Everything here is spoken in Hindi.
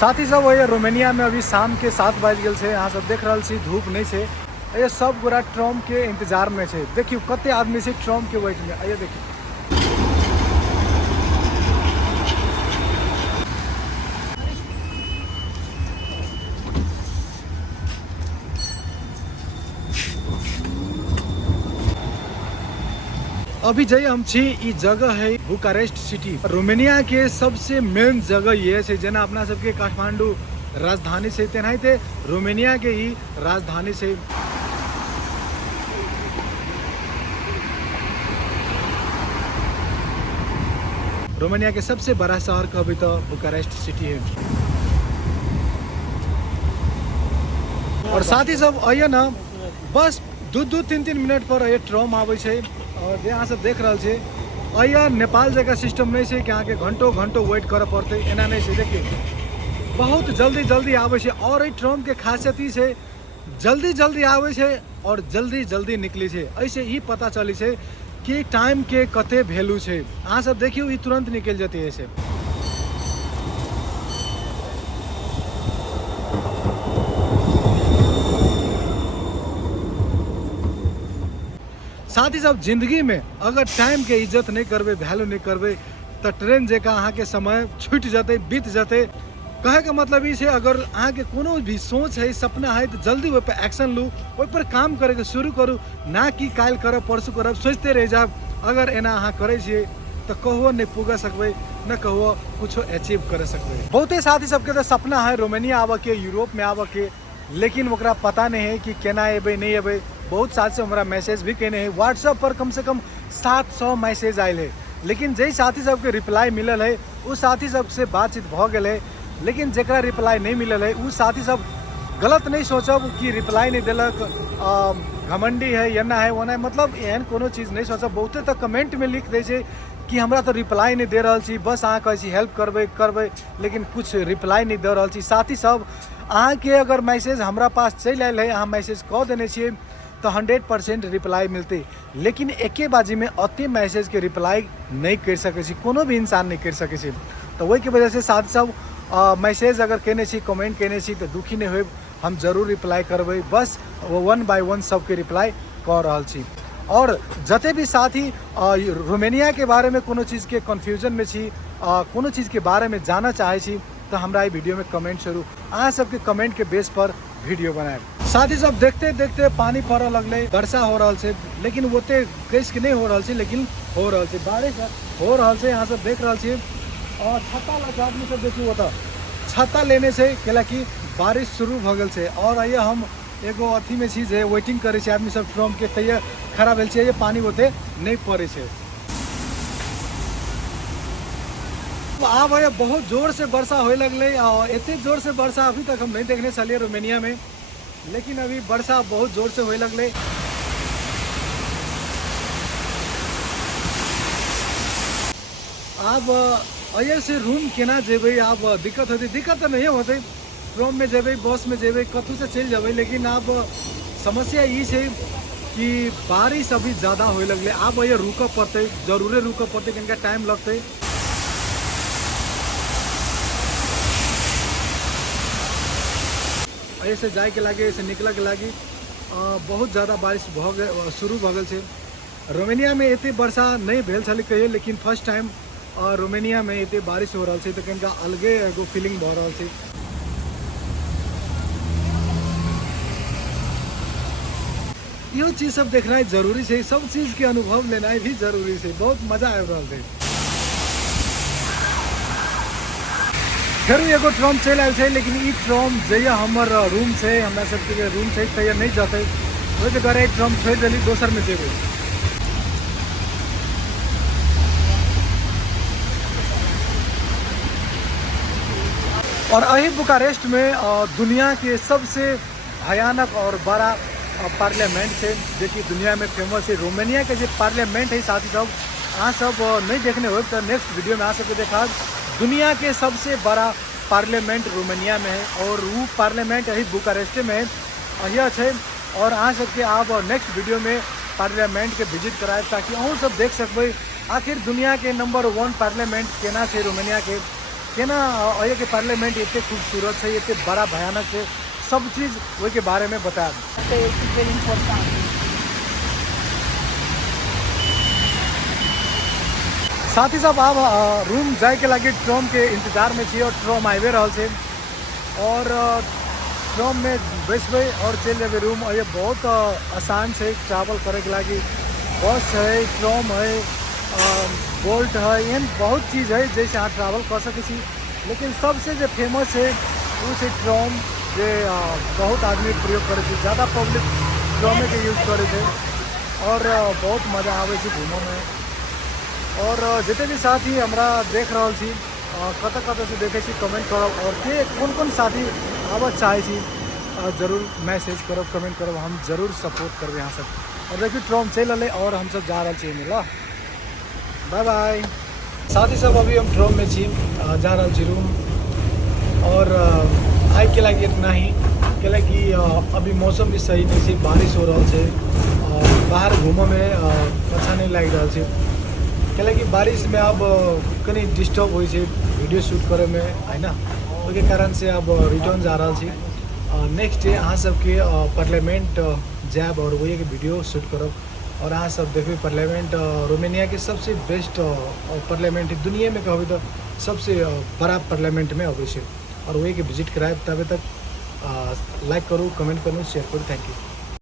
साथ ही सब ये रोमानिया में अभी शाम के 7 बज गए से। यहाँ सब देख रहा छी धूप नहीं है। ये सब गोरा ट्रम्प के इंतजार में है। देखियो कते आदमी से ट्रम्प के वेट में। आइए देखिए अभी जय हम छी ई जगह है बुकारेस्ट सिटी। रोमानिया के सबसे मेन जगह ये है जना अपना सबके काठमांडू राजधानी से तेनाते रोमानिया के ही राजधानी से। रोमानिया के सबसे बड़ा शहर का भी तो बुकारेस्ट सिटी है। और साथ ही सब आइए ना बस 2-3 मिनट पर ये ट्रम आवे छे। और यहाँ सब देख रहा छे आइए नेपाल जगह सिस्टम नहीं है कि अहाँ के घंटों घंटों वेट करे पड़ते। एना नहीं है। देखिए बहुत जल्दी जल्दी आवे छे। और ये ट्रम के खासियत ही से जल्दी जल्दी आवे छे और जल्दी जल्दी निकली छे। ऐसे ही पता चली छे कि टाइम के कते वैल्यू छे। अहाँ सब देखियो ये तुरंत निकल जाती है ऐसे। साथ ही सब जिंदगी में अगर टाइम के इज्जत नहीं करबे वैल्यू नहीं करबे तो ट्रेन जैका अहाँ के समय छूट जाते बीत जाते। कहे का मतलब ये अगर अहाँ के कोनो भी सोच है सपना है तो जल्दी वो पे एक्शन लू वो पर काम करे के शुरू करूँ ना कि काल करब परसू करब सोचते रह जाब। अगर एना अहाँ करे छे तो कहो नहीं पुग सकबे न कहो कुछ अचीव कर सकबे। बहुते साथी सबके तो सपना है रोमानिया आवे के यूरोप में आवे के लेकिन ओकरा पता नहीं है कि केना एबे नहीं एबे। बहुत साथ से हमारा मैसेज भी कहने हैं व्हाट्सएप पर कम से कम 700 मैसेज आयल है लेकिन जै साथी सबके रिप्लाई मिलल है उस साथी सबसे बातचीत भ गए है। लेकिन जरा रिप्लाई नहीं मिलल है उस साथी सब गलत नहीं सोचब कि रिप्लाई नहीं दिलक घमंडी है या ना है वो नहीं मतलब एहन कोनो चीज़ नहीं सोचब। बहुते तो कमेंट में लिख दे छे कि हमरा तो रिप्लाई नहीं दे रहा छी बस अहाँ कहे हेल्प करबे करबे लेकिन कुछ रिप्लाई नहीं दे रहा छी। साथी सब अहाँ के अगर मैसेज हमरा पास चल आयल है अहाँ मैसेज कह देने छे तो 100% रिप्लाई मिलते लेकिन एके बाजी में अति मैसेज के रिप्लाई नहीं कर सके छी कोनो भी इंसान नहीं कर सके छी। तो वही की वजह से साथ सब मैसेज अगर कहने छी कमेंट कहने छी तो दुखी नहीं हो हम जरूर रिप्लाई करबे। बस 1 by 1 सबके रिप्लाई कर रहा छी। और जते भी साथी रोमानिया के बारे में कोनो चीज़ के कन्फ्यूजन में छी कोनो चीज़ के बारे में जाना चाहे छी तो हमरा ये वीडियो में कमेंट करूँ अहाँ सबके कमेंट के बेस पर वीडियो बनाए। साथ ही सब देखते देखते पानी पड़े लगले वर्षा हो रहा है लेकिन ओते कैस के नहीं हो रहा है लेकिन हो रहा है बारिश हो रहा है। यहाँ सब देख रहा है और छत्ता लगा आदमी सब देखिए होता छत्ता लेने से कैला कि बारिश शुरू भ गल से। और आइए हम एगो अथी में चीज है वेटिंग करे छे आदमी सब ट्रम के तैयार खड़ा भेल छे ये पानी होते नहीं पड़े छे। अब भैया बहुत जोर से वर्षा होए लगले और इतने जोर से वर्षा अभी तक हम नहीं देखने चलिए रोमानिया में लेकिन अभी वर्षा बहुत जोर से होए लगले। अब अये से रूम केना जेबे अब दिक्कत होती दिक्कत तो नहीं होते ट्रम में जेबे बस में जेबे कतू से चल जाबे लेकिन अब समस्या ये है कि बारिश अभी ज़्यादा होए लगले। अब ये रुक पड़ते जरूरे रुक पड़ते कहीं टाइम लगते। ऐसे जाए के लागे ऐसे निकला के लागे बहुत ज़्यादा बारिश शुरू भ गल छे। रोमानिया में इतने वर्षा नहीं भेल छल कहिए लेकिन फर्स्ट टाइम रोमानिया में इतने बारिश हो रहा है तो कहीं अलगे एगो फीलिंग भ रहा है। यो चीज़ सब देखना जरूरी है सब चीज़ के अनुभव लेना भी जरूरी है। बहुत मजा आ रहा है। फिर एगो ट्रम चल आयल है लेकिन ई ट्रम जैया हमर रूम से हमरा सबके रूम से तैयार नहीं जाते वही जगह ट्रम छोड़ दिली दोसर में जेबे। और अही बुकारेस्ट में दुनिया के सबसे भयानक और बड़ा पार्लियामेंट है जो कि दुनिया में फेमस है। रोमानिया के जो पार्लियामेंट है साथी सब अहाँ सब नहीं देखने हो तो नेक्स्ट वीडियो में आ सबके देखा दुनिया के सबसे बड़ा पार्लियामेंट रोमानिया में है और वो पार्लियामेंट यही बुकारेस्ट में है है। और अहाँ सबके आप नेक्स्ट वीडियो में पार्लियामेंट के विजिट कराए ताकि अहूँ सब देख सकबे आखिर दुनिया के नंबर 1 पार्लियामेंट केना है रोमानिया के। केना अये के पार्लियामेंट इतने खूबसूरत है, इतने बड़ा भयानक है, सब चीज़ वही के बारे में बता दें। Very important. साथ ही साथ आप रूम जाए के लगे ट्रम के इंतजार में थी और ट्रम आइबे रहा से और ट्रम में बैसबे और चल जाबे रूम। और ये बहुत आसान से ट्रैवल करे के लगी। बस है, ट्रम है, बोल्ट है, एहन बहुत चीज़ है जैसे आप ट्रैवल कर सके छी। लेकिन सबसे जो फेमस है वो से ट्रम, जे बहुत आदमी प्रयोग करे थे, ज़्यादा पब्लिक ट्रमे के यूज करे थे और बहुत मजा आवे छै घूमने में। और जितने भी साथी हमरा देख रहा छी कत कत से देखे छी कमेंट करब और के कौन कौन साथी आब चाहे छी जरूर मैसेज करब, कमेंट करब, हम जरूर सपोर्ट करब यहाँ सब। और देखिए ट्रम चल रहे और हम सब जा रहे छी मिला। Bye bye. साथी सब अभी हम ट्रम में छी, जा रहा छी रूम और आइ के लगे इतना ही कि अभी मौसम भी सही नहीं, बारिश हो रहा है और बाहर घूमे में अच्छा नहीं लग रहा है। कि बारिश में अब कहीं डिस्टर्ब हो वीडियो शूट करे में है ना, उसके कारण से अब रिटर्न जा रहा है। नेक्स्ट डे अहाँ सबके पार्लियामेंट जाब और वही के वीडियो शूट करब और अहाँ सब देखबे पार्लियामेंट रोमानिया के सबसे बेस्ट पार्लियामेंट दुनिया में कहबे तो सबसे बड़ा पार्लियामेंट में अवश्य और वही के विजिट कराए। तब तक लाइक करूँ, कमेंट करूँ, शेयर करूँ। Thank you.